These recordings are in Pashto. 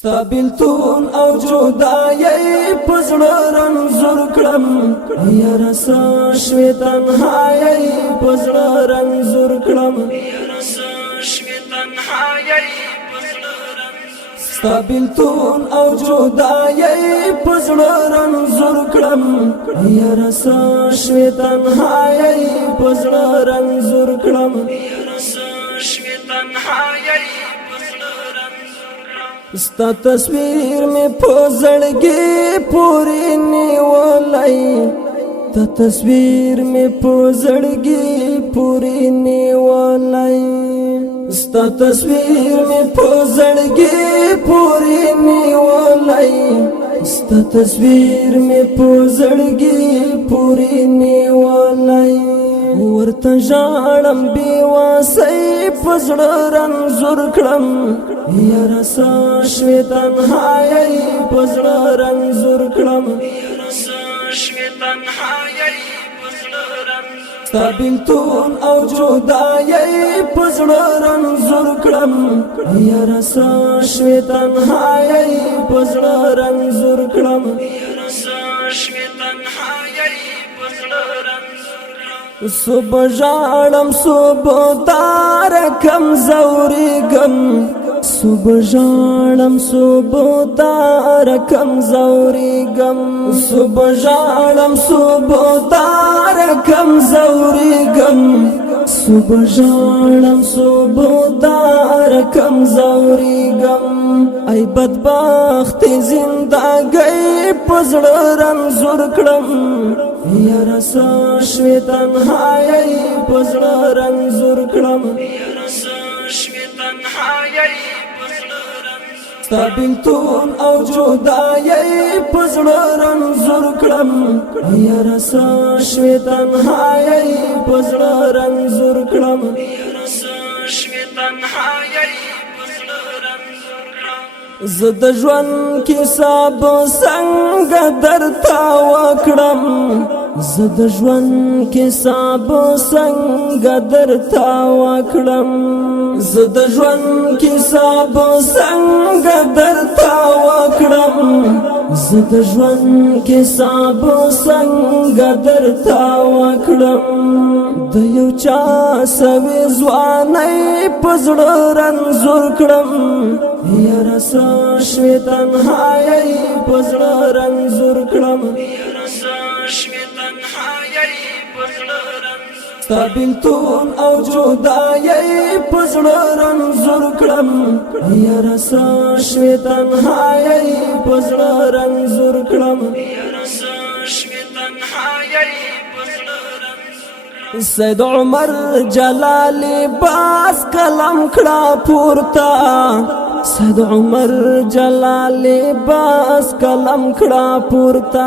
ستا بیلتون او جدایی پزړه رنځور کړم یاره سا شوې تنهایی پزړه رنځور کړم یاره سا شوې تنهایی پزړه رنځور ستا بیلتون او جدایی پزړه رنځور کړم یاره سا شوې تنهایی پزړه رنځور کړم یاره سا شوې تنهایی ستا تصویر میں پوزړګي پوری نیولای تا تصویر میں پوزړګي پوری نیولای ستا تصویر میں پوزړګي پوری نیولای ستا تصویر میں پوزړګي پوری نیولای ورته ژړم بې واسۍ پزړه رنځور کړم یاره سا شوې تنهایی پزړه رنځور کړم یاره سا شوې تنهایی پزړه رنځور ستا بیلتون او جدایی پزړه رنځور کړم یاره سا شوې تنهایی پزړه رنځور کړم یاره سا شوې تنهایی پزړه صبح ژړم صبح تارکم زوریږم صبح ژړم صبح تارکم زوریږم صبح ژړم صبح تارکم زوریږم صبح ژړم صبح تارکم زوریږم ای بدبخت زندګۍ پزړه رنځور کړم یاره سا شوې تنهایی پزړه رنځور کړم یاره سا شوې تنهایی پزړه رنځور ستا بیلتون او جدایی پزړه رنځور کړم یاره سا شوې تنهایی پزړه رنځور کړم یاره سا شوې تنهایی زه د ژوند کیسه به څنګه درته وکړم زه د ژوند کیسه به څنګه درته وکړم زه د ژوند کیسه به څنګه درته وکړم زه د ژوند کیسه به څنګه درته وکړم د یو چا سوي ځوانۍ پزړه رنځور کړم یاره سا شوې تنهایی پزړه رنځور کړم یاره سا شوې تنهایی پزړه رنځور ستا بیلتون او جدایی پزړه رنځور کړم یاره سا شوې تنهایی پزړه رنځور کړم یاره سا شوې تنهایی سید عمر جلالی باس قلم کړه پورتا سید عمر جلالی باس قلم کړه پورتا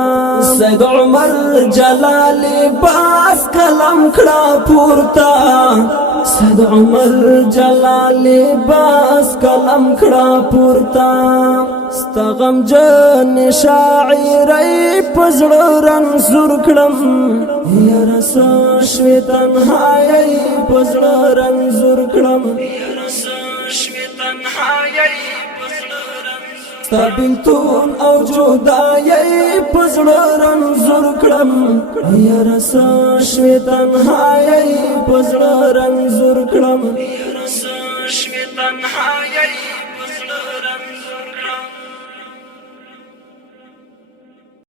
سید عمر جلالی باس قلم کړه پورتا سید عمر جلالی باس قلم کړه پورتا ستا غمجن شاعرۍ پزړه رنځور کړم یاره سا شوې تنهایی پزړه رنځور کړم یاره سا شوې تنهایی پزړه رنځور ستا بیلتون او جدایی پزړه رنځور کړم یاره سا شوې تنهایی پزړه رنځور کړم